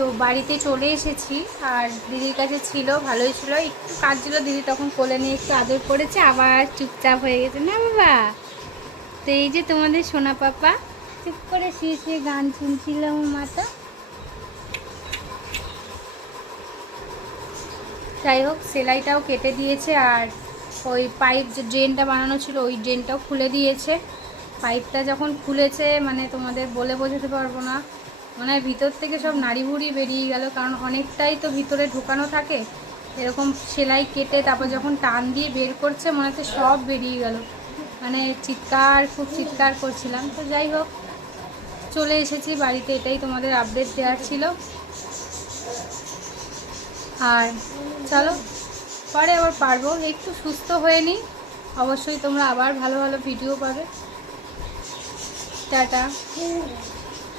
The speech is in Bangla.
তো বাড়িতে চলে এসেছি আর দিদির কাছে ছিল, ভালোই ছিল। একটু কাজ ছিল, দিদি তখন কোলে নিয়ে একটু আদর করেছে, আবার চুপচাপ হয়ে গেছে না বাবা। তো এই যে তোমাদের সোনা পাপা চুপ করে শুয়ে শুয়ে গান শুনছিল আমার মাটা। যাই হোক, সেলাইটাও কেটে দিয়েছে আর ওই পাইপ যে ড্রেনটা বানানো ছিল ওই ড্রেনটাও খুলে দিয়েছে। পাইপটা যখন খুলেছে মানে তোমাদের বলে বোঝাতে পারবো না, মানে ভিতর থেকে সব নাড়ি ভুড়ি বেরিয়ে গেল, কারণ অনেকটাই তো ভিতরে ঢোকানো থাকে। এরকম সেলাই কেটে তারপর যখন টান দিয়ে বের করছে মনে হচ্ছে সব বেরিয়ে গেল, মানে খুব চিৎকার করছিলাম। তো যাই হোক, চলে এসেছি বাড়িতে, এটাই তোমাদের আপডেট দেওয়ার ছিল। আর চলো, পরে আবার পারবো, একটু সুস্থ হয়ে নিই, অবশ্যই তোমরা আবার ভালো ভালো ভিডিও পাবে। টাটা।